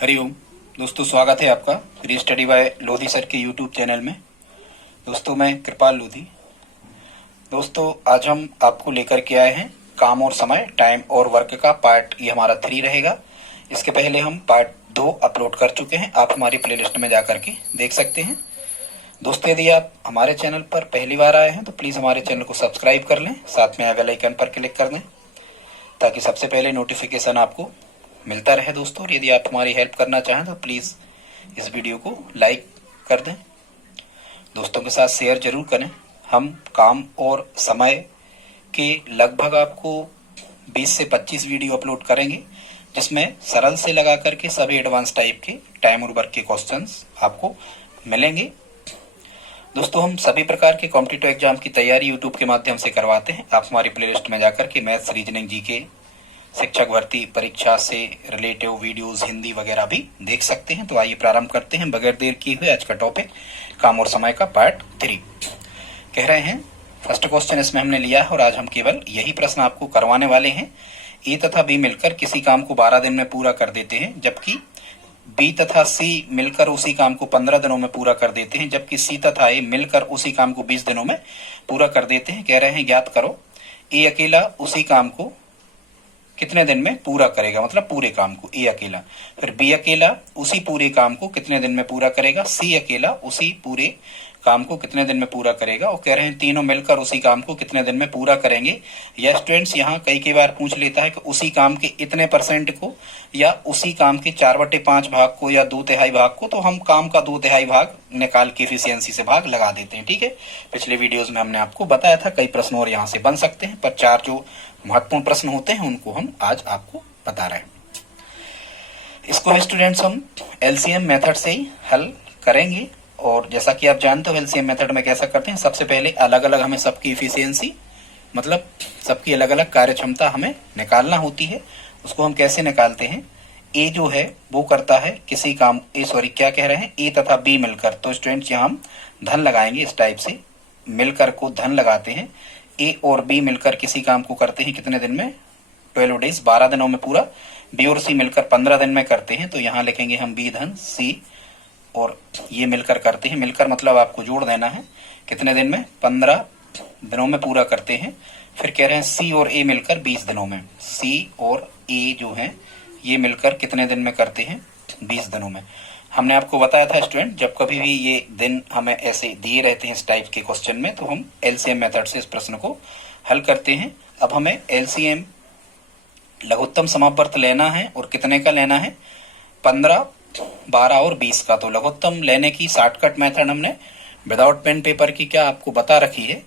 हरिओम दोस्तों, स्वागत है आपका free study bye Lodhi sir के यूट्यूब चैनल में। दोस्तों, मैं कृपाल लोधी। दोस्तों, आज हम आपको लेकर के आए हैं काम और समय, टाइम और वर्क का पार्ट। ये हमारा 3 रहेगा। इसके पहले हम पार्ट 2 अपलोड कर चुके हैं, आप हमारी प्लेलिस्ट में जाकर के देख सकते हैं। दोस्तों, यदि आप हमारे चैनल पर पहली बार आए हैं तो प्लीज़ हमारे चैनल को सब्सक्राइब कर लें, साथ में बेल आइकन पर क्लिक कर दें ताकि सबसे पहले नोटिफिकेशन आपको मिलता रहे। दोस्तों, और यदि आप हमारी हेल्प करना चाहें तो प्लीज़ इस वीडियो को लाइक कर दें, दोस्तों के साथ शेयर जरूर करें। हम काम और समय के लगभग आपको 20 से 25 वीडियो अपलोड करेंगे, जिसमें सरल से लगा करके सभी एडवांस टाइप के टाइम और वर्क के क्वेश्चंस आपको मिलेंगे। दोस्तों, हम सभी प्रकार के कॉम्पिटिटिव एग्जाम की तैयारी यूट्यूब के माध्यम से करवाते हैं। आप हमारी प्लेलिस्ट में जाकर के मैथ्स, रीजनिंग, जीके, शिक्षक भर्ती परीक्षा से रिलेटिव वीडियोस, हिंदी वगैरह भी देख सकते हैं। तो आइए प्रारंभ करते हैं बगैर देर किए हुए। आज का टॉपिक काम और समय का पार्ट 3 कह रहे हैं। फर्स्ट क्वेश्चन इसमें हमने लिया है और आज हम केवल यही प्रश्न आपको करवाने वाले हैं। ए तथा बी मिलकर किसी काम को 12 दिन में पूरा कर देते हैं, जबकि बी तथा सी मिलकर उसी काम को 15 दिनों में पूरा कर देते हैं, जबकि सी तथा ए मिलकर उसी काम को 20 दिनों में पूरा कर देते हैं। कह रहे हैं ज्ञात करो ए अकेला उसी काम को कितने दिन में पूरा करेगा, मतलब पूरे काम को ए अकेला। फिर बी अकेला उसी पूरे काम को कितने दिन में पूरा करेगा, सी अकेला उसी पूरे काम को कितने दिन में पूरा करेगा। और कह रहे हैं तीनों मिलकर उसी काम को कितने दिन में पूरा करेंगे। या स्टूडेंट्स यहाँ कई बार पूछ लेता है कि उसी काम के इतने परसेंट को, या उसी काम के 4/5 भाग को, या 2/3 भाग को। तो हम काम का 2/3 भाग निकाल के एफिशिएंसी से भाग लगा देते हैं। ठीक है, पिछले वीडियोज में हमने आपको बताया था। कई प्रश्न और यहाँ से बन सकते हैं, पर 4 जो महत्वपूर्ण प्रश्न होते हैं उनको हम आज आपको बता रहे हैं। इसको स्टूडेंट्स हम एलसीएम मेथड से ही हल करेंगे। और जैसा कि आप जानते हो एलसीएम मेथड में कैसा करते हैं, सबसे पहले अलग अलग हमें सबकी इफिशियंसी, मतलब सबकी अलग अलग कार्य क्षमता हमें निकालना होती है। उसको हम कैसे निकालते हैं, ए जो है वो करता है किसी काम, क्या कह रहे हैं, ए तथा बी मिलकर। तो स्टूडेंट्स यहाँ हम धन लगाएंगे, इस टाइप से मिलकर को धन लगाते हैं। ए और बी मिलकर किसी काम को करते हैं कितने दिन में, 12 डेज, 12 दिनों में पूरा। बी और सी मिलकर 15 दिन में करते हैं। तो यहाँ लिखेंगे हम बी धन सी, और ये मिलकर करते हैं। मिलकर मतलब आपको जोड़ देना है, कितने दिन में, 15 दिनों में पूरा करते हैं। फिर कह रहे हैं सी और ए मिलकर 20 दिनों में। सी और ए जो है ये मिलकर कितने दिन में करते हैं, 20 दिनों में। हमने आपको बताया था स्टूडेंट, जब कभी भी ये दिन हमें ऐसे दिए रहते हैं इस टाइप के क्वेश्चन में, तो हम एलसीएम मेथड से इस प्रश्न को हल करते हैं। अब हमें एलसीएम लघुत्तम समापवर्त लेना है, और कितने का लेना है, 15, 12 और 20 का। तो लघुत्तम लेने की शॉर्टकट मेथड हमने विदाउट पेन पेपर की क्या आपको बता रखी है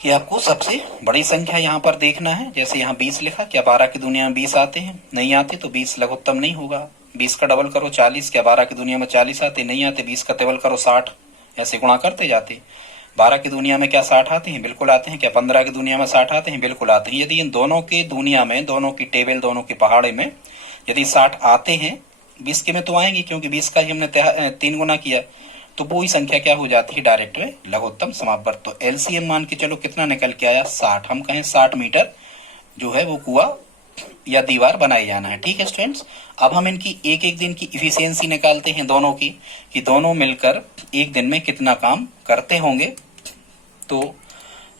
कि आपको सबसे बड़ी संख्या यहाँ पर देखना है। जैसे यहाँ 20 लिखा, क्या 12 की दुनिया में 20 आते हैं, नहीं आते, तो 20 लघुत्तम नहीं होगा। 20 का डबल करो 40, क्या 12 की दुनिया में 40 आते, नहीं आते। 20 का टेबल करो 60, ऐसे गुणा करते जाते। 12 की दुनिया में क्या 60 आते हैं, बिल्कुल आते हैं। क्या 15 की दुनिया में 60 आते हैं, बिल्कुल आते हैं। यदि इन दोनों की दुनिया में, दोनों की टेबल, दोनों की पहाड़े में यदि 60 आते हैं, 20 के में तो आएंगे क्योंकि 20 का ही हमने 3 गुना किया, तो वो ही संख्या क्या हो जाती है, डायरेक्ट में लघुत्तम समापवर्त। तो एलसीएम मान के चलो कितना निकल के आया, 60। हम कहें 60 मीटर जो है वो कुआं या दीवार बनाई जाना है। ठीक है स्टूडेंट्स, अब हम इनकी एक एक दिन की इफिशियंसी निकालते हैं दोनों की, कि दोनों मिलकर एक दिन में कितना काम करते होंगे। तो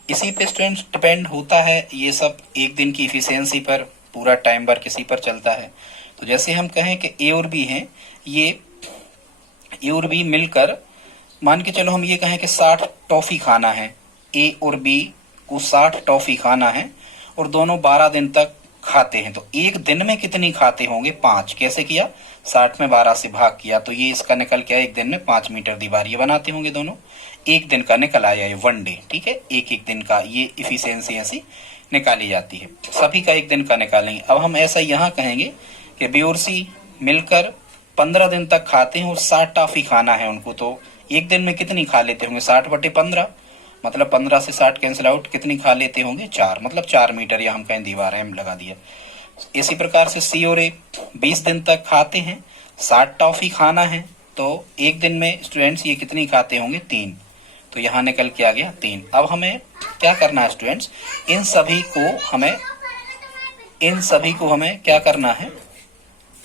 इसी पे स्टूडेंट्स डिपेंड होता है ये सब, एक दिन की इफिशियंसी पर, पूरा टाइम वर्क इसी पर चलता है। तो जैसे हम कहें कि ए और बी हैं, ये ए और बी मिलकर, मान के चलो हम ये कहें कि 60 टॉफी खाना है, ए और बी को 60 टॉफी खाना है, और दोनों 12 दिन तक खाते हैं। तो एक दिन में कितनी खाते होंगे, 5। कैसे किया, 60 में 12 से भाग किया, तो ये इसका निकल के आया, एक दिन में 5 मीटर दीवार ये बनाते होंगे दोनों। एक दिन का निकल आया ये 1 डे। ठीक है, एक एक दिन का ये इफिशियंसी ऐसी निकाली जाती है। सभी का एक दिन का निकालेंगे। अब हम ऐसा यहाँ कहेंगे कि बी और सी मिलकर 15 दिन तक खाते हैं और 60 टॉफी खाना है उनको। तो एक दिन में कितनी खा लेते होंगे, 60/15, मतलब 15 से 60 कैंसिल आउट, कितनी खा लेते होंगे, 4, मतलब 4 मीटर, या हम कहें दीवार है, हम लगा दिया। इसी प्रकार से सी और ए 20 दिन तक खाते हैं, 60 टॉफी खाना है, तो एक दिन में स्टूडेंट्स ये कितनी खाते होंगे, 3। तो यहाँ निकल के आ गया 3। अब हमें क्या करना है स्टूडेंट्स, इन सभी को हमें क्या करना है,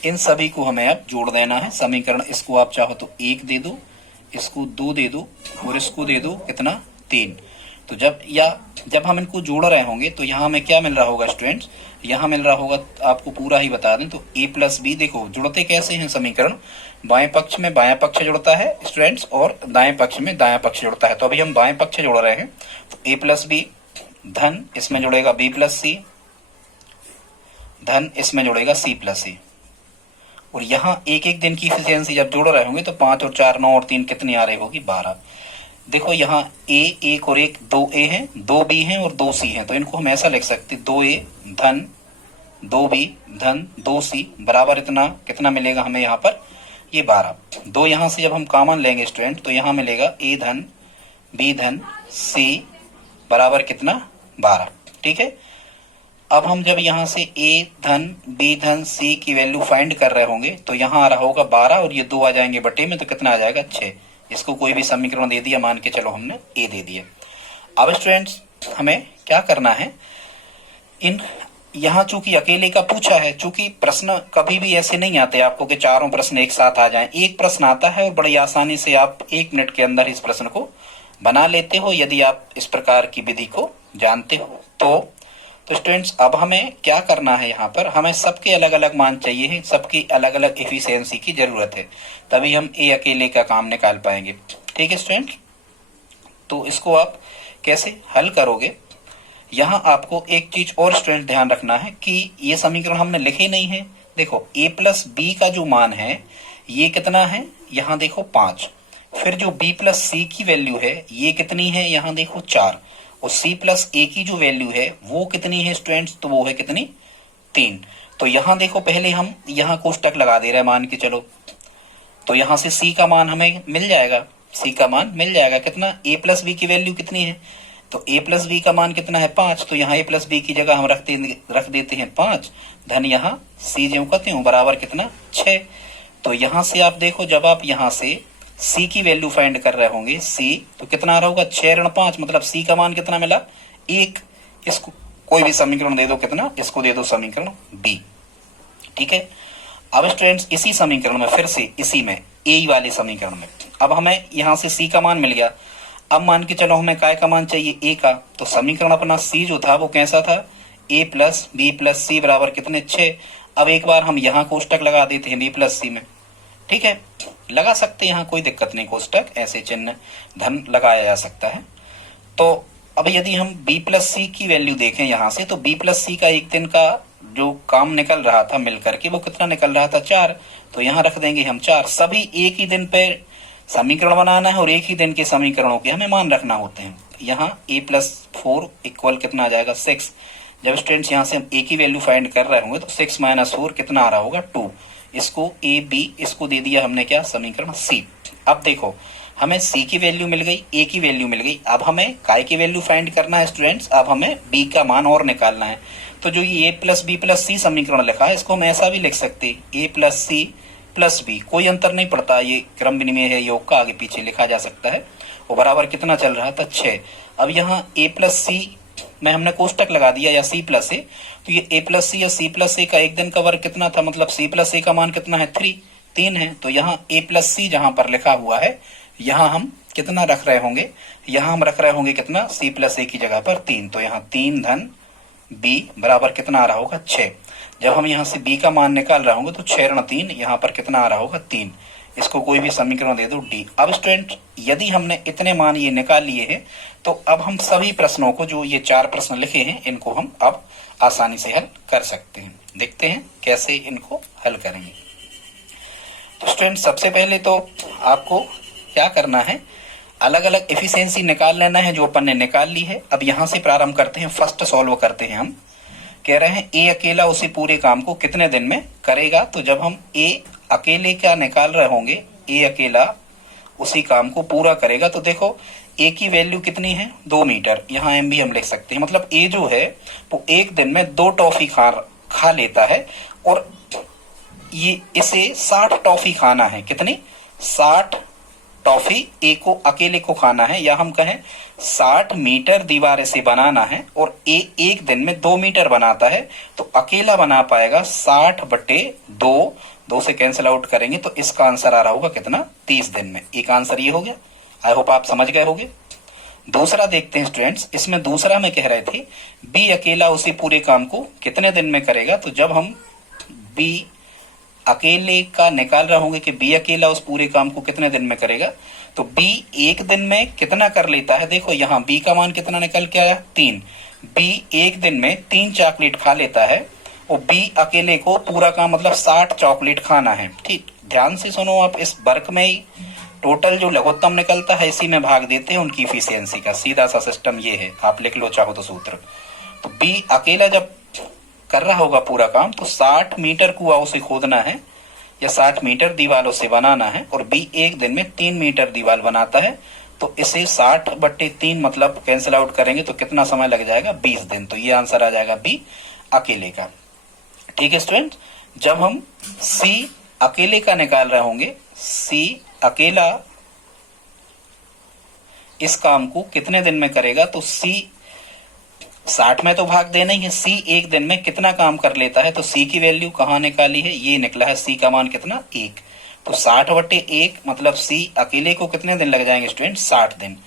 इन सभी को हमें अब जोड़ देना है समीकरण। इसको आप चाहो तो 1 दे दो, इसको 2 दे दो और इसको दे दो कितना 3। तो जब हम इनको जोड़ रहे होंगे तो यहाँ हमें क्या मिल रहा होगा स्टूडेंट्स, यहाँ मिल रहा होगा, आपको पूरा ही बता दें तो a प्लस बी। देखो जुड़ते कैसे हैं समीकरण, बाएं पक्ष में बायां पक्ष जुड़ता है स्टूडेंट्स और दाएं पक्ष में दायां पक्ष जुड़ता है। तो अभी हम बाएं पक्ष जोड़ रहे हैं तो a प्लस बी धन इसमें जुड़ेगा b प्लस सी धन इसमें जुड़ेगा c प्लस सी। और यहाँ एक एक दिन की इफिशियंसी जब जोड़ रहे होंगे तो 5 और 4 9 और 3 कितनी आ रही होगी 12। देखो यहाँ a 1 और 1 2a है, 2b है और 2c है। तो इनको हम ऐसा लिख सकते 2a धन 2b धन 2c बराबर इतना कितना मिलेगा हमें यहाँ पर ये 12। 2 यहाँ से जब हम कॉमन लेंगे स्टूडेंट तो यहाँ मिलेगा a धन b धन c बराबर कितना 12। ठीक है, अब हम जब यहाँ से a धन b धन c की वैल्यू फाइंड कर रहे होंगे तो यहाँ आ रहा होगा 12 और ये 2 आ जाएंगे बटे में तो कितना आ जाएगा 6। इसको कोई भी समीकरण दे दिया, मान के चलो हमने a दे दिया। अब स्टूडेंट्स हमें क्या करना है, इन यहाँ चूंकि अकेले का पूछा है, चूंकि प्रश्न कभी भी ऐसे नहीं आते आपको कि चारों प्रश्न एक साथ आ जाएं। एक प्रश्न आता है और बड़ी आसानी से आप 1 मिनट के अंदर इस प्रश्न को बना लेते हो यदि आप इस प्रकार की विधि को जानते हो तो स्टूडेंट्स अब हमें क्या करना है, यहाँ पर हमें सबके अलग अलग मान चाहिए हैं, सबकी अलग अलग एफिशिएंसी की जरूरत है, तभी हम ए अकेले का काम निकाल पाएंगे। ठीक है स्टूडेंट, तो इसको आप कैसे हल करोगे, यहाँ आपको एक चीज और स्टूडेंट ध्यान रखना है कि ये समीकरण हमने लिखे नहीं है। देखो a प्लस बी का जो मान है ये कितना है, यहाँ देखो 5, फिर जो b प्लस सी की वैल्यू है ये कितनी है, यहाँ देखो 4, और c प्लस a की जो वैल्यू है वो कितनी है स्टूडेंट्स, तो वो है कितनी 3। तो यहाँ देखो पहले हम यहाँ कोष्टक लगा दे रहे हैं मान के चलो, तो यहाँ से c का मान हमें मिल जाएगा, c का मान मिल जाएगा कितना, a प्लस बी की वैल्यू कितनी है, तो a प्लस बी का मान कितना है 5। तो यहाँ a प्लस बी की जगह हम रख देते हैं 5 धन यहाँ c ज्यों का त्यों बराबर कितना 6। तो यहाँ से आप देखो जब आप यहाँ से c की वैल्यू फाइंड कर रहे होंगे c तो कितना आ रहा होगा 6 ऋण 5, मतलब c का मान कितना मिला 1। इसको कोई भी समीकरण दे दो कितना, इसको दे दो समीकरण b। ठीक है, अब स्टूडेंट्स इसी समीकरण में फिर से इसी में a वाले समीकरण में अब हमें यहाँ से c का मान मिल गया। अब मान के चलो हमें काय का मान चाहिए a का, तो समीकरण अपना c जो था वो कैसा था, a प्लस बी प्लस सी बराबर कितने 6। अब एक बार हम यहाँ कोष्टक लगा देते हैं b प्लस सी में, ठीक है लगा सकते हैं, यहाँ कोई दिक्कत नहीं, कोष्टक ऐसे चिन्ह धन लगाया जा सकता है। तो अब यदि हम b प्लस सी की वैल्यू देखें यहाँ से, तो b प्लस सी का एक दिन का जो काम निकल रहा था मिलकर के वो कितना निकल रहा था 4। तो यहाँ रख देंगे हम 4। सभी एक ही दिन पे समीकरण बनाना है और एक ही दिन के समीकरणों के हमें मान रखना होते हैं। यहाँ a प्लस 4 इक्वल कितना आ जाएगा 6। जब स्टूडेंट्स यहाँ से हम a की वैल्यू फाइंड कर रहे होंगे तो 6 माइनस 4 कितना आ रहा होगा 2। इसको a b इसको दे दिया हमने क्या समीकरण c। अब देखो हमें c की वैल्यू मिल गई, a की वैल्यू मिल गई, अब हमें काय की वैल्यू फाइंड करना है स्टूडेंट्स, अब हमें b का मान और निकालना है। तो जो ये a प्लस बी प्लस सी समीकरण लिखा है इसको हम ऐसा भी लिख सकते हैं a plus c plus b, कोई अंतर नहीं पड़ता, ये क्रम विनिमय है योग का, आगे पीछे लिखा जा सकता है। वो बराबर कितना चल रहा था 6। अब यहाँ a प्लस सी में हमने कोष्टक लगा दिया या c प्लस ए, तो ये a प्लस सी या c प्लस ए का एक दिन का वर्ग कितना था, मतलब c प्लस ए का मान कितना है 3 है। तो यहाँ a प्लस सी जहां पर लिखा हुआ है यहाँ हम कितना रख रहे होंगे, यहाँ हम रख रहे होंगे कितना c प्लस ए की जगह पर 3। तो यहाँ 3 धन b बराबर कितना आ रहा होगा 6। जब हम यहाँ से b का मान निकाल रहे होंगे तो 6 ऋण 3 यहाँ पर कितना आ रहा होगा 3। इसको कोई भी समीकरण दे दो d। अब स्टूडेंट यदि हमने इतने मान ये निकाल लिए हैं तो अब हम सभी प्रश्नों को, जो ये 4 प्रश्न लिखे हैं, इनको हम अब आसानी से हल कर सकते हैं। देखते हैं कैसे इनको हल करेंगे। तो स्टूडेंट सबसे पहले तो आपको क्या करना है, अलग अलग एफिशिएंसी निकाल लेना है, जो अपन ने निकाल ली है। अब यहाँ से प्रारंभ करते हैं, फर्स्ट सॉल्व करते हैं। हम कह रहे हैं ए अकेला उसी पूरे काम को कितने दिन में करेगा। तो जब हम ए अकेले क्या निकाल रहे होंगे, ए अकेला उसी काम को पूरा करेगा, तो देखो ए की वैल्यू कितनी है 2 मीटर, यहाँ एम भी हम लिख सकते हैं। मतलब ए जो है वो एक दिन में 2 टॉफी खा लेता है और ये इसे 60 टॉफी खाना है, कितनी 60 टॉफी ए को अकेले को खाना है, या हम कहें 60 मीटर दीवार इसे बनाना है और ए एक दिन में 2 मीटर बनाता है, तो अकेला बना पाएगा 60/2। 2 से कैंसिल आउट करेंगे तो इसका आंसर आ रहा होगा कितना, 30 दिन में। एक आंसर ये हो गया। आई होप आप समझ गए होंगे। दूसरा देखते हैं स्टूडेंट्स, इसमें दूसरा में कह रहे थे बी अकेला उसी पूरे काम को कितने दिन में करेगा। तो जब हम बी अकेले का निकाल रहे होंगे कि बी अकेला उस पूरे काम को कितने दिन में करेगा, तो बी एक दिन में कितना कर लेता है। देखो यहाँ बी का मान कितना निकल के आया, 3। बी एक दिन में 3 चॉकलेट खा लेता है और बी अकेले को पूरा काम मतलब 60 चॉकलेट खाना है। ठीक, ध्यान से सुनो आप, इस वर्क में ही टोटल जो लघुत्तम निकलता है इसी में भाग देते हैं उनकी इफिशियंसी का। सीधा सा सिस्टम ये है, आप लिख लो चाहो तो सूत्र। तो बी अकेला जब कर रहा होगा पूरा काम तो 60 मीटर कुआं उसे खोदना है या 60 मीटर दीवार उसे बनाना है, और बी एक दिन में 3 मीटर दीवार बनाता है। तो इसे 60/3 मतलब कैंसिल आउट करेंगे तो कितना समय लग जाएगा, 20 दिन। तो ये आंसर आ जाएगा बी अकेले का। ठीक है स्टूडेंट, जब हम सी अकेले का निकाल रहे होंगे, सी अकेला इस काम को कितने दिन में करेगा, तो सी 60 में तो भाग देना ही है। सी एक दिन में कितना काम कर लेता है, तो सी की वैल्यू कहाँ निकाली है, ये निकला है। सी का मान कितना, 1। तो 60/1 मतलब सी अकेले को कितने दिन लग जाएंगे स्टूडेंट, 60 दिन।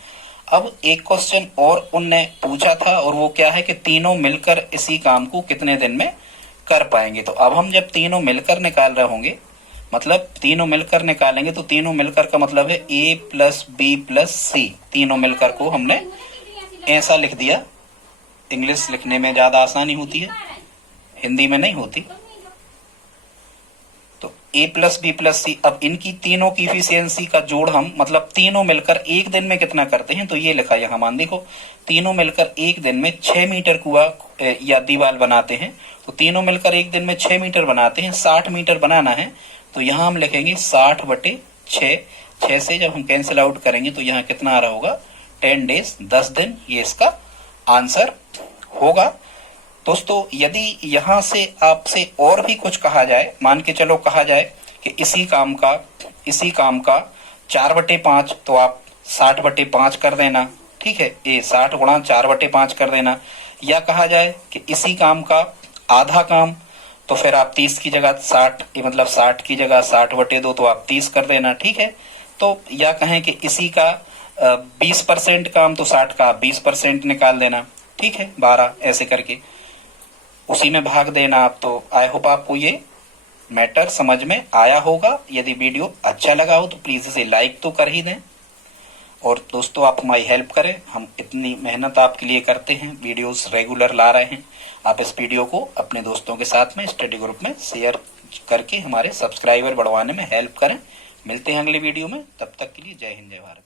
अब एक क्वेश्चन और उनने पूछा था, और वो क्या है कि तीनों मिलकर इसी काम को कितने दिन में कर पाएंगे। तो अब हम जब तीनों मिलकर निकाल रहे होंगे, मतलब तीनों मिलकर निकालेंगे, तो तीनों मिलकर का मतलब है ए प्लस बी प्लस सी। तीनों मिलकर को हमने ऐसा लिख दिया। इंग्लिश लिखने में ज्यादा आसानी होती है, हिंदी में नहीं होती। तो ए प्लस बी प्लस सी, अब इनकी तीनों की इफिशियंसी का जोड़ हम मतलब तीनों मिलकर एक दिन में कितना करते हैं, तो ये लिखा यहाँ मान देखो, तीनों मिलकर एक दिन में 6 मीटर कुआं या दीवार बनाते हैं। तो तीनों मिलकर एक दिन में 6 मीटर बनाते हैं, 60 मीटर बनाना है। तो यहाँ हम लिखेंगे 60/6। 6 से जब हम कैंसिल आउट करेंगे तो यहाँ कितना आ रहा होगा, 10 डेज, 10 दिन। ये इसका आंसर होगा। दोस्तों यदि यहाँ से आपसे और भी कुछ कहा जाए, मान के चलो कहा जाए कि इसी काम का 4/5, तो आप 60/5 कर देना। ठीक है, ये 60 गुणा 4/5 कर देना। या कहा जाए कि इसी काम का आधा काम, तो फिर आप 30 की जगह 60, मतलब 60 की जगह 60/2, तो आप 30 कर देना। ठीक है, तो या कहें कि इसी का 20% काम, तो 60 का 20% निकाल देना। ठीक है, 12 ऐसे करके उसी में भाग देना आप। तो आई होप आपको ये मैटर समझ में आया होगा। यदि वीडियो अच्छा लगा हो तो प्लीज इसे लाइक तो कर ही दें, और दोस्तों आप हमारी हेल्प करें। हम इतनी मेहनत आपके लिए करते हैं, वीडियोस रेगुलर ला रहे हैं। आप इस वीडियो को अपने दोस्तों के साथ में स्टडी ग्रुप में शेयर करके हमारे सब्सक्राइबर बढ़वाने में हेल्प करें। मिलते हैं अगले वीडियो में, तब तक के लिए जय हिंद जय भारत।